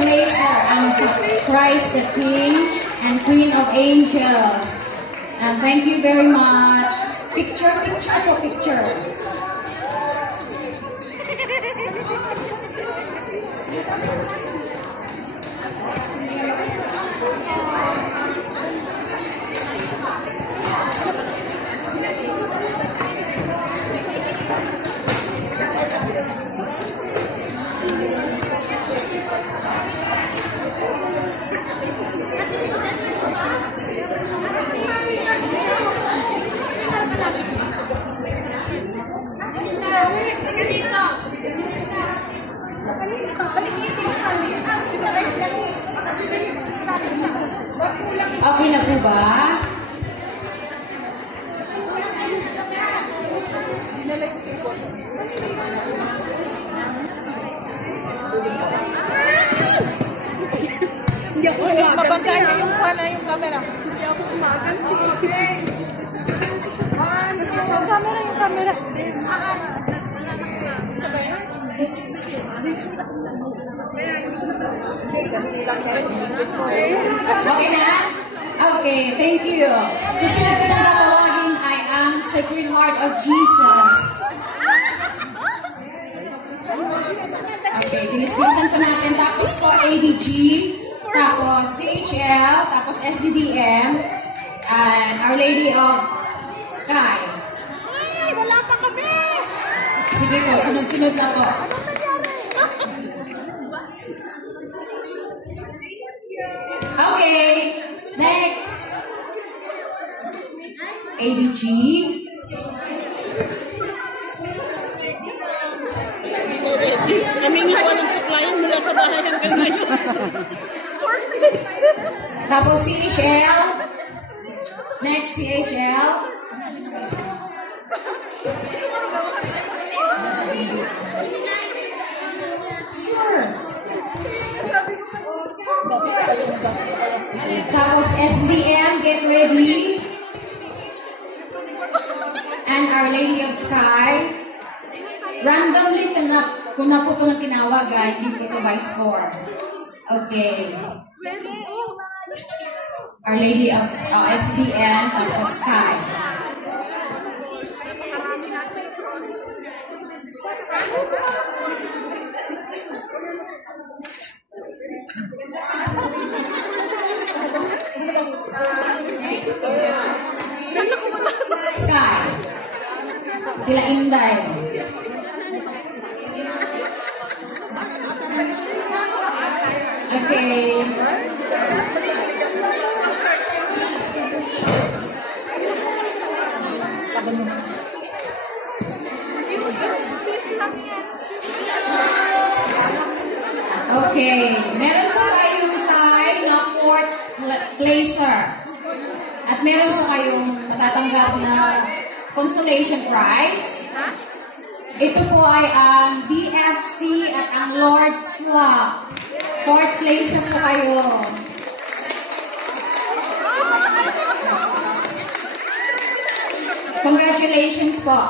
Placer ang Christ the King and Queen of Angels. And thank you very much. Picture po, picture. Okay na po ba? Mabantaan niyo yung camera. Hindi ako kumaganti. Yung camera. Okay na? Okay, thank you. Susunod ko pong tatawagin ay ang Sacred Heart of Jesus. Okay, bilis-bilisan po natin. Tapos po ADG, tapos CHL, tapos SDDM, and Our Lady of Sky. Ay, wala pa kami! Sige po, sunod-sunod na po. Okay, next. ADG. Kami nga walang supplyan mula sa bahay hanggang ngayon. Tapos CHL. Next, CHL. Sure. Tapos SDM, get ready. And Our Lady of Sky. Randomly, kung na po ito na tinawag, hindi po ito by score. Okay. Our Lady of SDM, tapos Sky. Sky. Sila Inday. Okay. Okay. Meron po tayong tie na 4th placer. At meron po kayong matatanggap na consolation prize. Ito po ay ang DFC at ang Lord's Club. 4th place na po kayo. Congratulations po.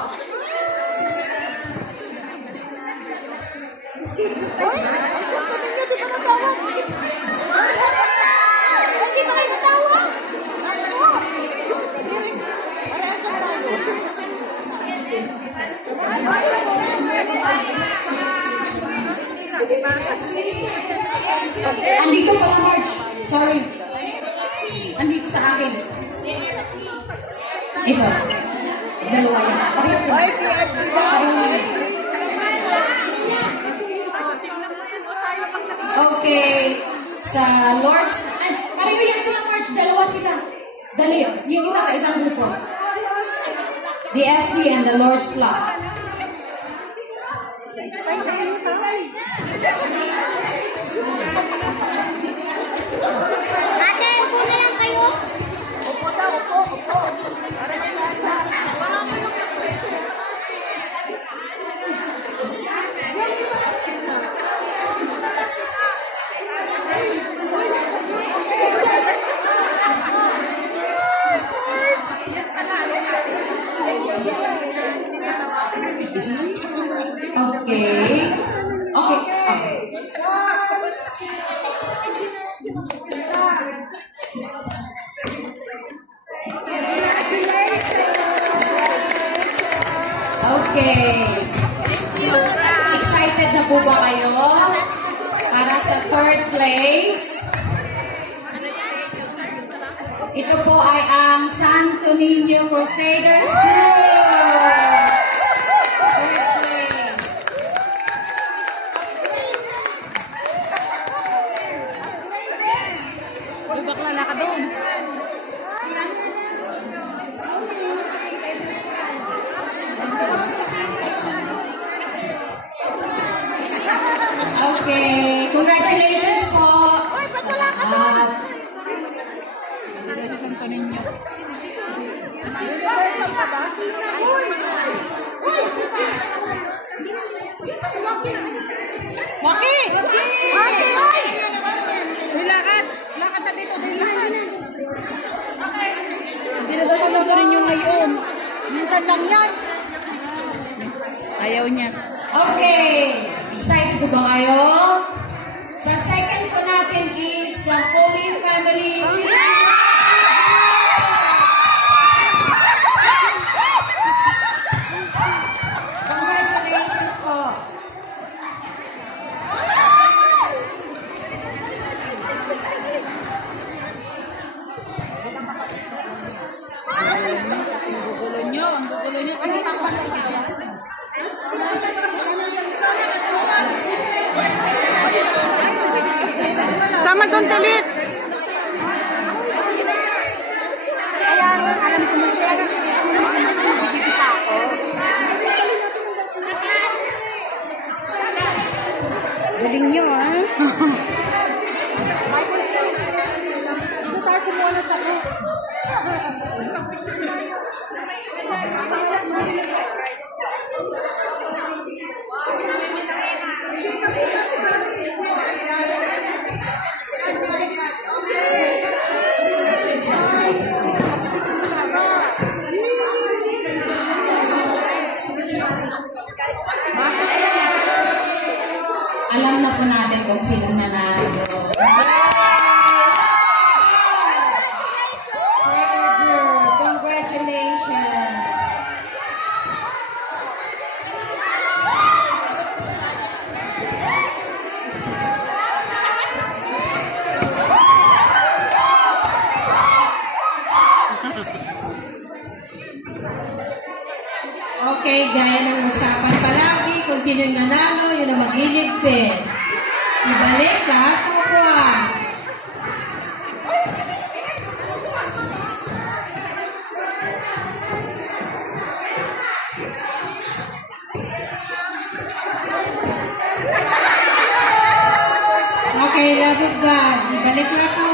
Andito pala, Marge. Sorry. Andito sa akin. Ito. Dalawa yan. Parehas yan. Okay. Sa Lord's... Ay, pareho yan sila, Marge. Dalawa sila. Dali. Yung isa sa isang grupo. The FC and the Lord's Flock. Ate, upo na lang kayo. Upo daw, upo. Okay. Okay Okay. Excited na po ba kayo? Para sa third place. Ito po ay ang Santo Niño Crusaders Group. Third place. Yung bakla na ka doon. Okay, congratulations po. Sa Santo Niño. Maki! Lakad! Lakad na dito! Hindi na daw sa Santo Niño ngayon. Minsan lang yan. Ayaw niya. Okay, excited po ba kayo? Sa second po natin is the Holy Family Philippines. Congratulations po. Ang gugulo nyo. Sige, pakapantay ka. Sama doon, Telits! Kaya alam ko na kaya nakikita ako. Galing nyo, ha? Ito tayo kumuha sa ko. Alam na po natin kung sino nanalo. Congratulations! Okay, gaya ng usapan palagi, kung sino yung nanalo, yun ang mag-iligpit. Ibalik lahat ng upuan. Okay, love of God. Ibalik lahat ng